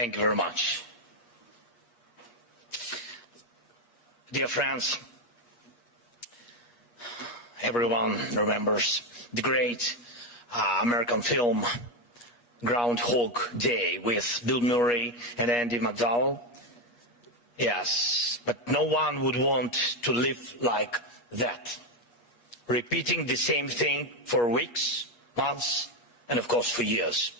Thank you very much. Dear friends, everyone remembers the great American film Groundhog Day with Bill Murray and Andy McDowell. Yes, but no one would want to live like that, repeating the same thing for weeks, months, and of course for years.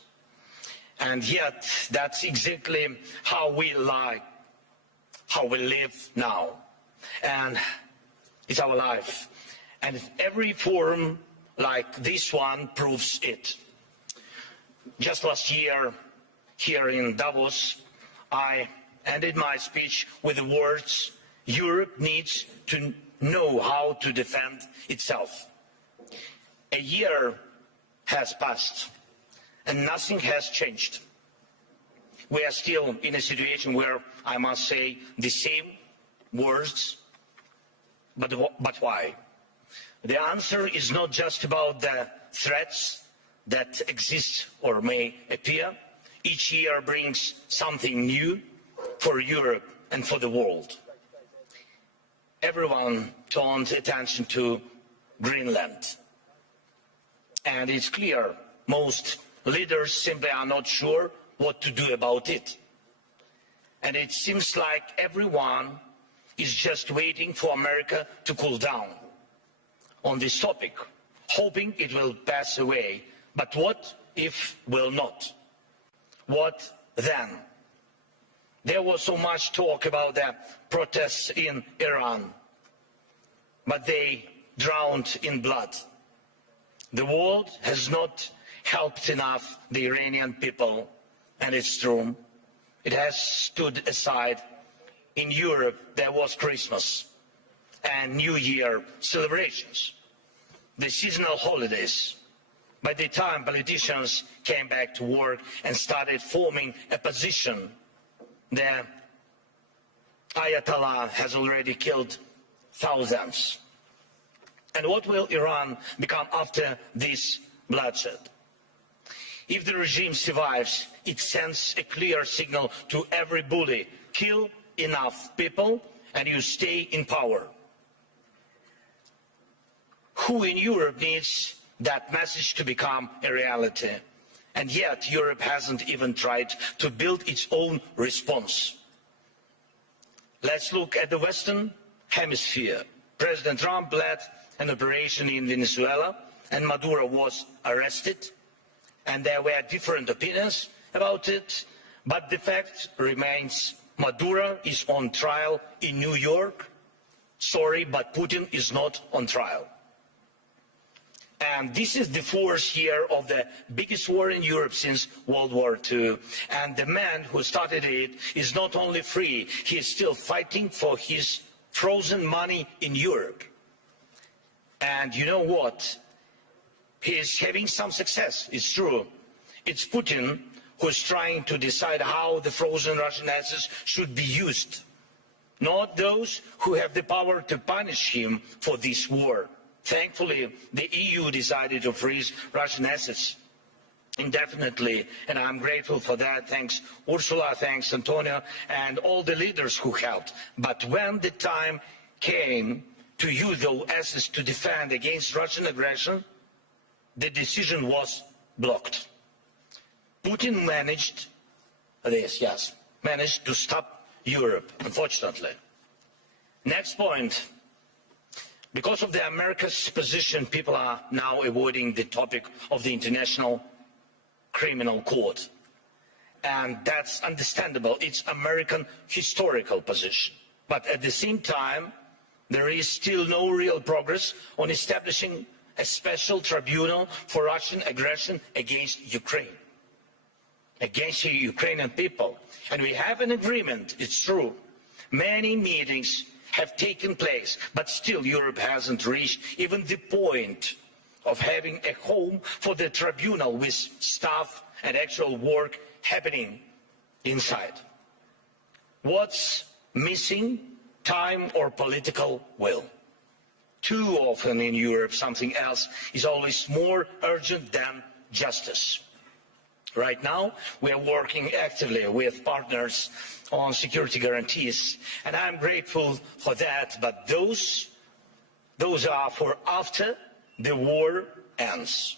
And yet, that's exactly how we live now. And it's our life. And every forum like this one proves it. Just last year, here in Davos, I ended my speech with the words, Europe needs to know how to defend itself. A year has passed, and nothing has changed. We are still in a situation where I must say the same words, but why? The answer is not just about the threats that exist or may appear. Each year brings something new for Europe and for the world. Everyone turned attention to Greenland. And it's clear most leaders simply are not sure what to do about it. And it seems like everyone is just waiting for America to cool down on this topic, hoping it will pass away. But what if will not? What then? There was so much talk about the protests in Iran, but they drowned in blood. The world has not helped enough the Iranian people, and it's true. It has stood aside. In Europe, there was Christmas and New Year celebrations, the seasonal holidays. By the time politicians came back to work and started forming a position, the Ayatollah has already killed thousands. And what will Iran become after this bloodshed? If the regime survives, it sends a clear signal to every bully, kill enough people and you stay in power. Who in Europe needs that message to become a reality? And yet Europe hasn't even tried to build its own response. Let's look at the Western Hemisphere. President Trump led an operation in Venezuela and Maduro was arrested. And there were different opinions about it, but the fact remains Maduro is on trial in New York. Sorry, but Putin is not on trial. And this is the fourth year of the biggest war in Europe since World War II. And the man who started it is not only free, he is still fighting for his frozen money in Europe. And you know what? He is having some success, it's true. It's Putin who is trying to decide how the frozen Russian assets should be used, not those who have the power to punish him for this war. Thankfully, the EU decided to freeze Russian assets indefinitely, and I'm grateful for that. Thanks Ursula, thanks Antonio, and all the leaders who helped. But when the time came to use those assets to defend against Russian aggression, the decision was blocked. Putin managed this, yes, managed to stop Europe, unfortunately. Next point. Because of America's position, people are now avoiding the topic of the International Criminal Court. And that's understandable. It's American historical position. But at the same time, there is still no real progress on establishing a special tribunal for Russian aggression against Ukraine, against the Ukrainian people. And we have an agreement, it's true. Many meetings have taken place, but still Europe hasn't reached even the point of having a home for the tribunal with staff and actual work happening inside. What's missing? Time or political will. Too often in Europe, something else is always more urgent than justice. Right now, we are working actively with partners on security guarantees, and I'm grateful for that, but those are for after the war ends.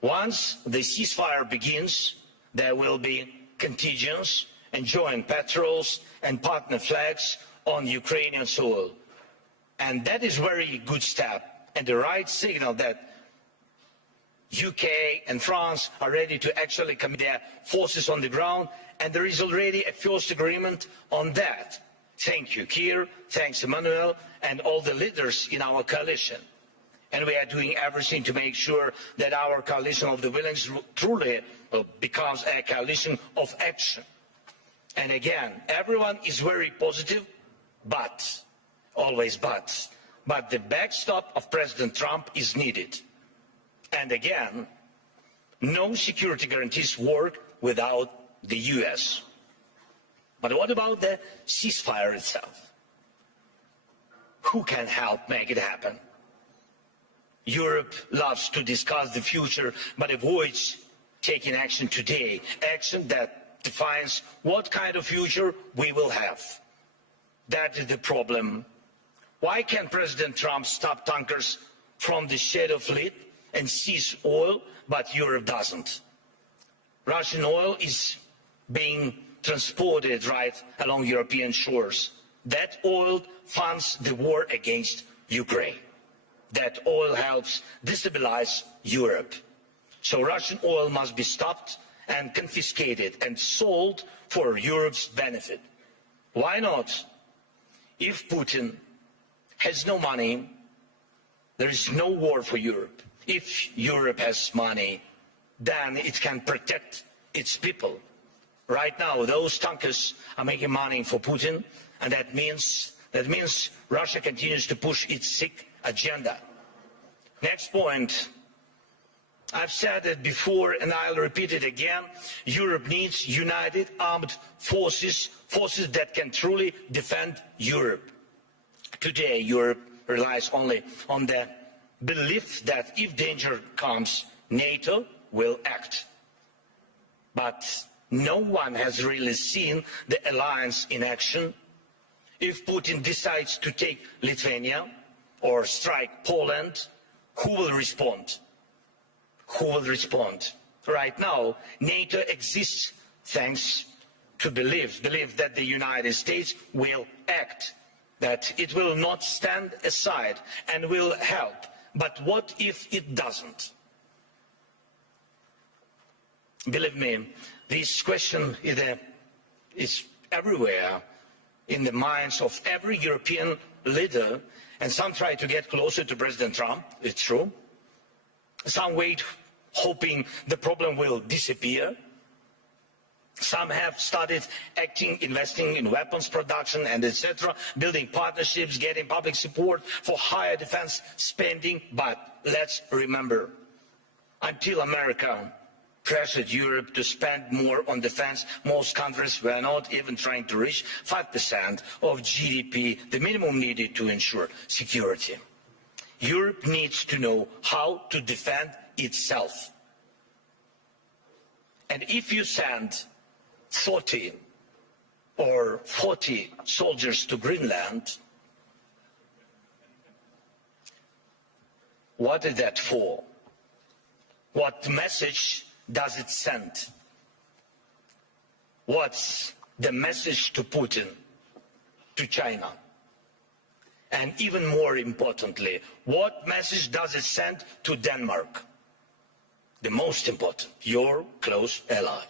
Once the ceasefire begins, there will be contingents and joint patrols and partner flags on Ukrainian soil. And that is a very good step and the right signal that UK and France are ready to actually commit their forces on the ground, and there is already a first agreement on that. Thank you, Keir, thanks Emmanuel, and all the leaders in our coalition. And we are doing everything to make sure that our coalition of the willing truly becomes a coalition of action. And again, everyone is very positive, but, always but the backstop of President Trump is needed. And again, no security guarantees work without the US. But what about the ceasefire itself? Who can help make it happen? Europe loves to discuss the future, but avoids taking action today, action that defines what kind of future we will have. That is the problem. Why can President Trump stop tankers from the Strait of Fleet and seize oil, but Europe doesn't? Russian oil is being transported right along European shores. That oil funds the war against Ukraine. That oil helps destabilize Europe. So Russian oil must be stopped and confiscated and sold for Europe's benefit. Why not? If Putin has no money, there is no war for Europe. If Europe has money, then it can protect its people. Right now, those tankers are making money for Putin, and that means Russia continues to push its sick agenda. Next point. I've said it before and I'll repeat it again. Europe needs united armed forces, forces that can truly defend Europe. Today, Europe relies only on the belief that if danger comes, NATO will act. But no one has really seen the alliance in action. If Putin decides to take Lithuania or strike Poland, who will respond? Who will respond? Right now, NATO exists thanks to belief that the United States will act, that it will not stand aside and will help. But what if it doesn't? Believe me, this question is everywhere in the minds of every European leader, and some try to get closer to President Trump, it's true. Some wait, hoping the problem will disappear. Some have started acting, investing in weapons production and etc., building partnerships, getting public support for higher defense spending. But let's remember, until America pressured Europe to spend more on defense, most countries were not even trying to reach 5% of GDP, the minimum needed to ensure security. Europe needs to know how to defend itself. And if you send 30 or 40 soldiers to Greenland, what is that for? What message does it send? What's the message to Putin, to China? And even more importantly, what message does it send to Denmark? The most important, your close ally.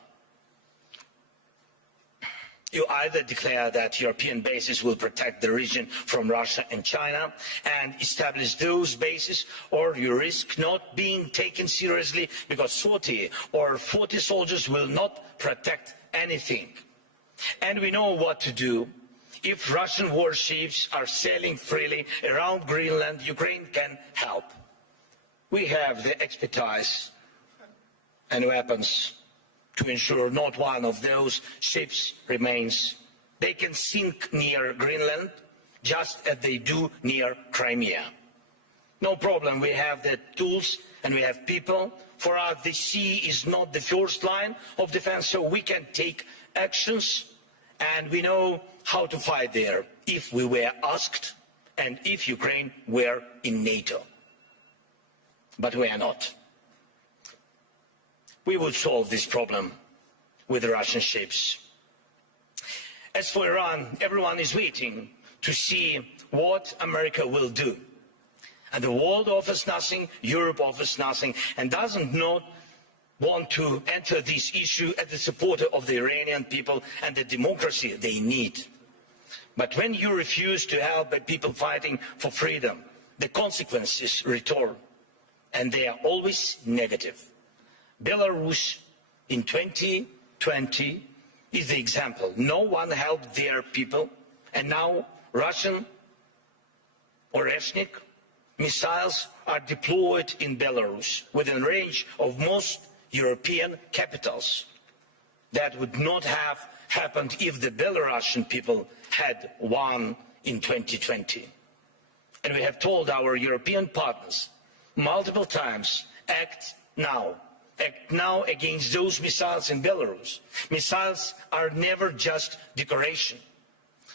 You either declare that European bases will protect the region from Russia and China and establish those bases, or you risk not being taken seriously because 30 or 40 soldiers will not protect anything. And we know what to do. If Russian warships are sailing freely around Greenland, Ukraine can help. We have the expertise and weapons to ensure not one of those ships remains. They can sink near Greenland just as they do near Crimea. No problem, we have the tools and we have people. For us, the sea is not the first line of defense, so we can take actions, and we know how to fight there if we were asked and if Ukraine were in NATO. But we are not. We would solve this problem with the Russian ships. As for Iran, everyone is waiting to see what America will do. And the world offers nothing, Europe offers nothing, and doesn't not want to enter this issue as a supporter of the Iranian people and the democracy they need. But when you refuse to help the people fighting for freedom, the consequences return, and they are always negative. Belarus in 2020 is the example. No one helped their people, and now Russian Oreshnik missiles are deployed in Belarus within range of most European capitals. That would not have happened if the Belarusian people had won in 2020. And we have told our European partners multiple times, act now. Act now against those missiles in Belarus. Missiles are never just decoration.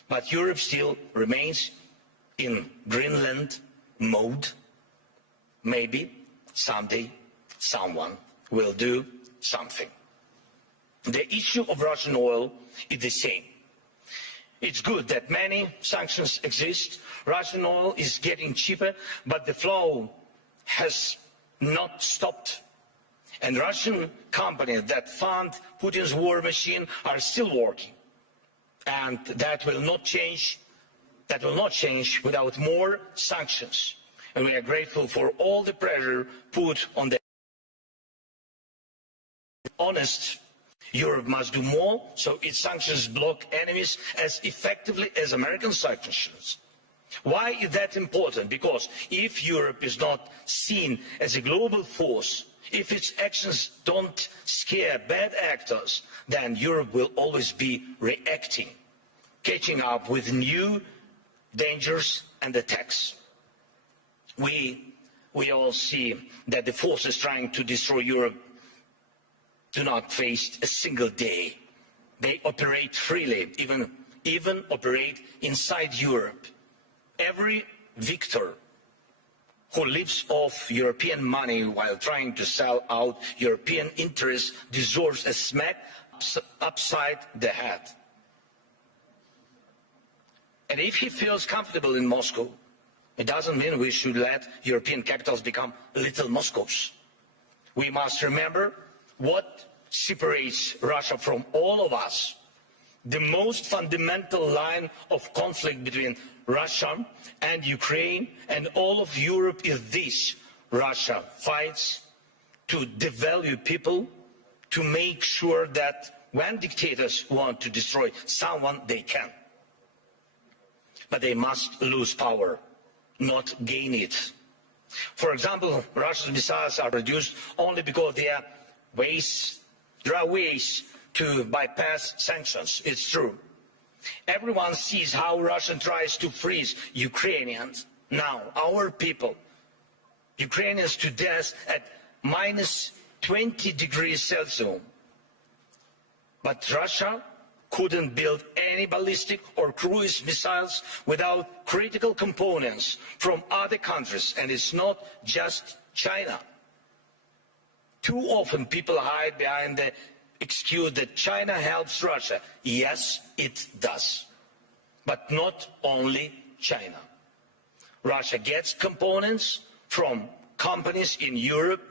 But Europe still remains in Greenland mode. Maybe someday someone will do something. The issue of Russian oil is the same. It's good that many sanctions exist. Russian oil is getting cheaper, but the flow has not stopped. And Russian companies that fund Putin's war machine are still working. And that will not change. That will not change without more sanctions. And we are grateful for all the pressure put on the honest. Europe must do more, so its sanctions block enemies as effectively as American sanctions. Why is that important? Because if Europe is not seen as a global force, if its actions don't scare bad actors, then Europe will always be reacting, catching up with new dangers and attacks. We all see that the forces trying to destroy Europe do not face a single day. They operate freely, even operate inside Europe. Every victor who lives off European money while trying to sell out European interests deserves a smack upside the head. And if he feels comfortable in Moscow, it doesn't mean we should let European capitals become little Moscows. We must remember what separates Russia from all of us. The most fundamental line of conflict between Russia and Ukraine and all of Europe is this: Russia fights to devalue people, to make sure that when dictators want to destroy someone, they can. But they must lose power, not gain it. For example, Russia's missiles are reduced only because there are ways to bypass sanctions. It's true. Everyone sees how Russia tries to freeze Ukrainians. Now, our people, Ukrainians to death at minus 20 degrees Celsius. But Russia couldn't build any ballistic or cruise missiles without critical components from other countries, and it's not just China. Too often people hide behind the excuse that China helps Russia. Yes, it does. But not only China. Russia gets components from companies in Europe,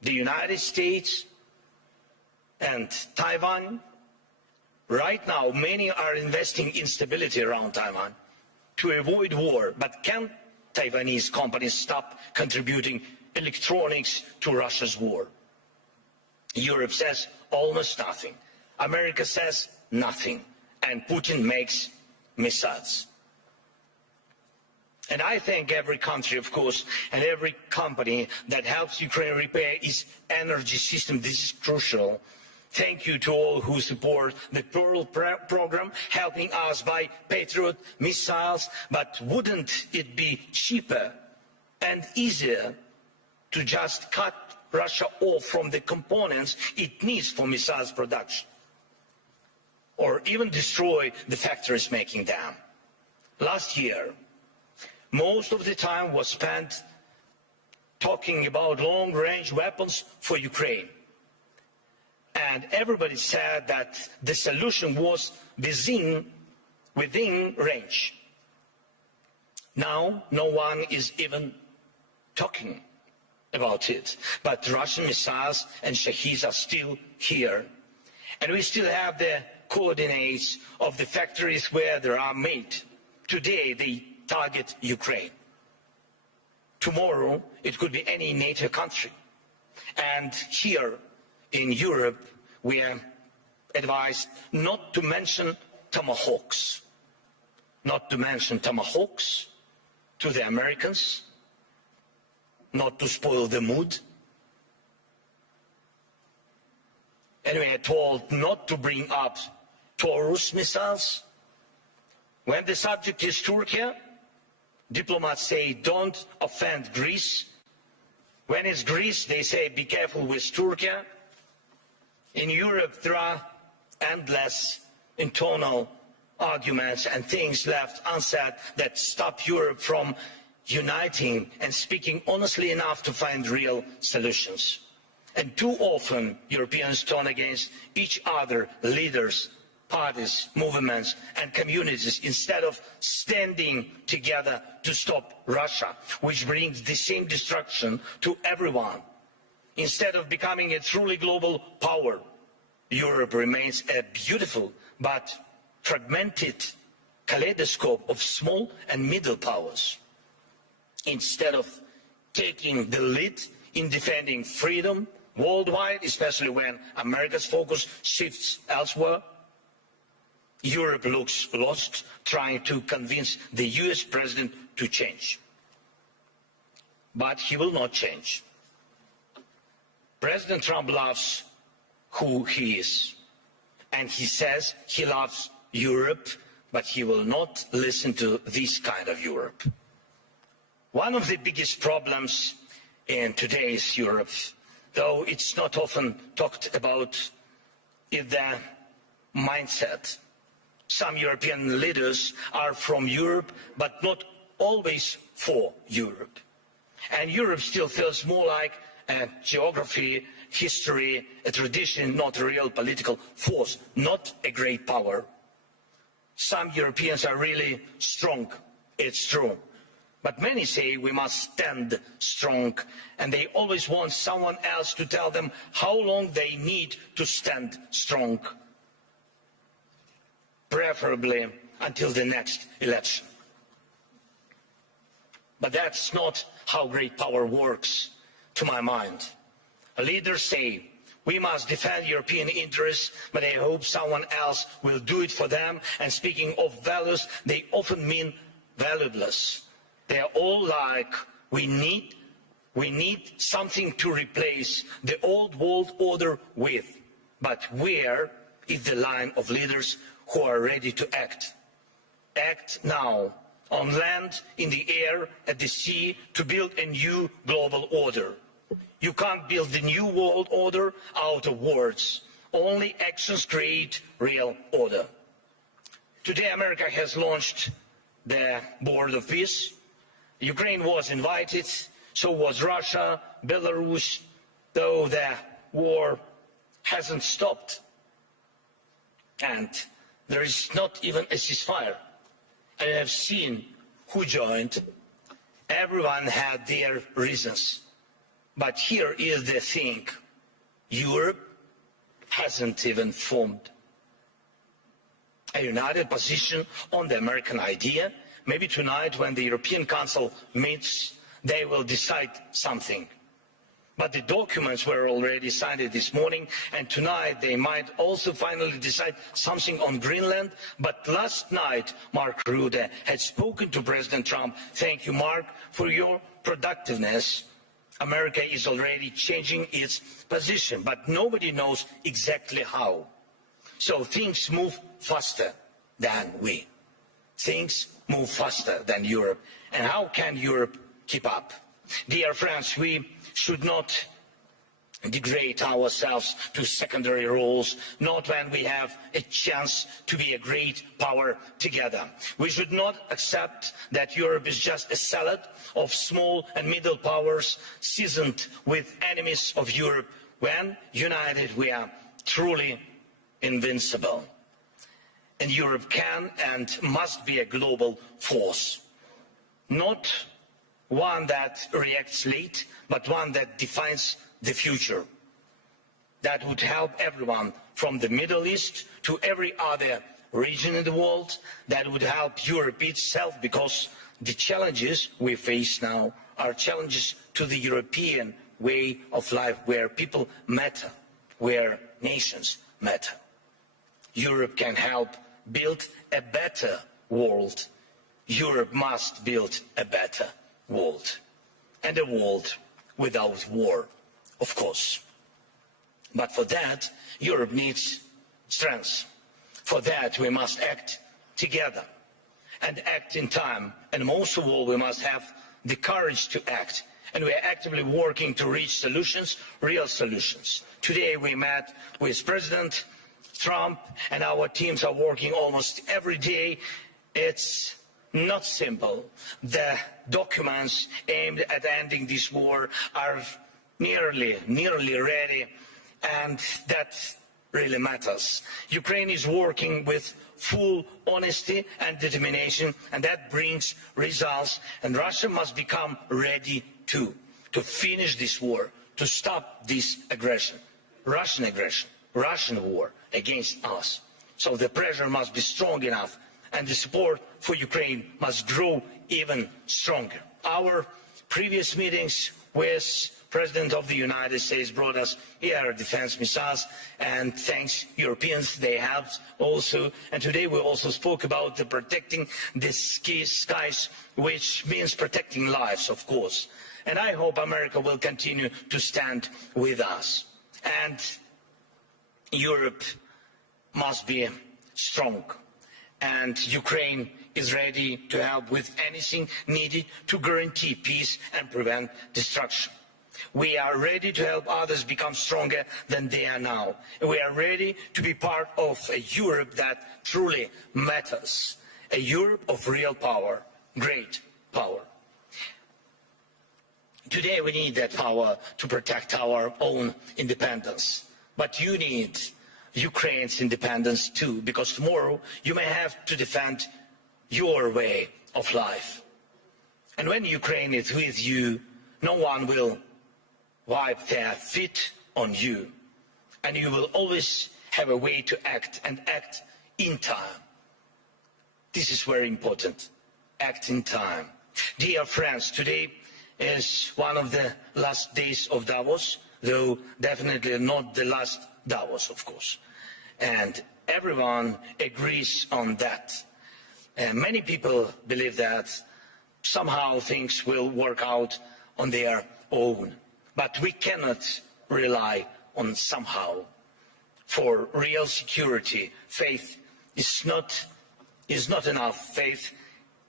the United States, and Taiwan. Right now, many are investing in stability around Taiwan to avoid war. But can Taiwanese companies stop contributing electronics to Russia's war? Europe says almost nothing. America says nothing. And Putin makes missiles. And I thank every country, of course, and every company that helps Ukraine repair its energy system. This is crucial. Thank you to all who support the Pearl program, helping us buy Patriot missiles. But wouldn't it be cheaper and easier to just cut Russia off from the components it needs for missiles production, or even destroy the factories making them. Last year, most of the time was spent talking about long-range weapons for Ukraine. And everybody said that the solution was within range. Now, no one is even talking about it. But Russian missiles and Shaheeds are still here. And we still have the coordinates of the factories where they are made. Today, they target Ukraine. Tomorrow, it could be any NATO country. And here in Europe, we are advised not to mention tomahawks. Not to mention tomahawks to the Americans, not to spoil the mood. And we are told not to bring up Taurus missiles. When the subject is Turkey, diplomats say don't offend Greece. When it's Greece, they say be careful with Turkey. In Europe, there are endless internal arguments and things left unsaid that stop Europe from uniting and speaking honestly enough to find real solutions. And too often, Europeans turn against each other, leaders, parties, movements, and communities, instead of standing together to stop Russia, which brings the same destruction to everyone. Instead of becoming a truly global power, Europe remains a beautiful but fragmented kaleidoscope of small and middle powers. Instead of taking the lead in defending freedom worldwide, especially when America's focus shifts elsewhere, Europe looks lost, trying to convince the US president to change. But he will not change. President Trump loves who he is, and he says he loves Europe, but he will not listen to this kind of Europe. One of the biggest problems in today's Europe, though it's not often talked about, is the mindset. Some European leaders are from Europe, but not always for Europe. And Europe still feels more like a geography, history, a tradition, not a real political force, not a great power. Some Europeans are really strong, it's true. But many say we must stand strong, and they always want someone else to tell them how long they need to stand strong, preferably until the next election. But that's not how great power works, to my mind. Leaders say we must defend European interests, but they hope someone else will do it for them. And speaking of values, they often mean valueless. They are all like, we need something to replace the old world order with. But where is the line of leaders who are ready to act? Act now, on land, in the air, at the sea, to build a new global order. You can't build the new world order out of words. Only actions create real order. Today, America has launched the Board of Peace. Ukraine was invited, so was Russia, Belarus, though the war hasn't stopped. And there is not even a ceasefire. I have seen who joined. Everyone had their reasons. But here is the thing. Europe hasn't even formed a united position on the American idea. Maybe tonight, when the European Council meets, they will decide something. But the documents were already signed this morning, and tonight they might also finally decide something on Greenland. But last night, Mark Rutte had spoken to President Trump. Thank you, Mark, for your productiveness. America is already changing its position, but nobody knows exactly how. So things move faster than we. Things move faster than Europe. And how can Europe keep up? Dear friends, we should not degrade ourselves to secondary roles, not when we have a chance to be a great power together. We should not accept that Europe is just a salad of small and middle powers seasoned with enemies of Europe. When united, we are truly invincible. And Europe can and must be a global force, not one that reacts late, but one that defines the future. That would help everyone from the Middle East to every other region in the world. That would help Europe itself, because the challenges we face now are challenges to the European way of life, where people matter, where nations matter. Europe can help build a better world. Europe must build a better world, and a world without war, of course. But for that, Europe needs strength. For that, we must act together and act in time. And most of all, we must have the courage to act. And we are actively working to reach solutions, real solutions. Today, we met with President Trump, and our teams are working almost every day. It's not simple. The documents aimed at ending this war are nearly ready, and that really matters. Ukraine is working with full honesty and determination, and that brings results. And Russia must become ready to finish this war, to stop this aggression, Russian war against us. So the pressure must be strong enough, and the support for Ukraine must grow even stronger. Our previous meetings with President of the United States brought us air defense missiles, and thanks Europeans, they helped also. And today we also spoke about the protecting the skies, which means protecting lives, of course. And I hope America will continue to stand with us. And Europe must be strong. And Ukraine is ready to help with anything needed to guarantee peace and prevent destruction. We are ready to help others become stronger than they are now. We are ready to be part of a Europe that truly matters, a Europe of real power, great power. Today we need that power to protect our own independence, but you need Ukraine's independence too, because tomorrow you may have to defend your way of life. And when Ukraine is with you, no one will wipe their feet on you, and you will always have a way to act, and act in time. This is very important. Act in time. Dear friends, today is one of the last days of Davos, though definitely not the last Davos, of course. And everyone agrees on that. And many people believe that somehow things will work out on their own. But we cannot rely on somehow. For real security, faith is not enough. Faith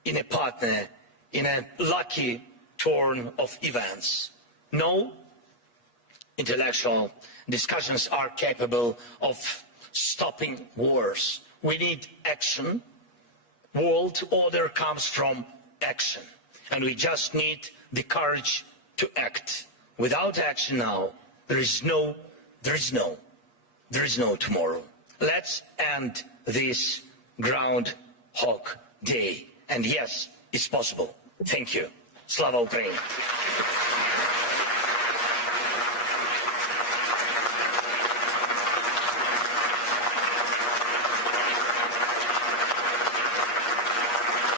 in a partner, in a lucky turn of events. No intellectual discussions are capable of stopping wars. We need action. World order comes from action. And we just need the courage to act. Without action now, there is no tomorrow. Let's end this Groundhog Day. And yes, it's possible. Thank you. Slava Ukraini.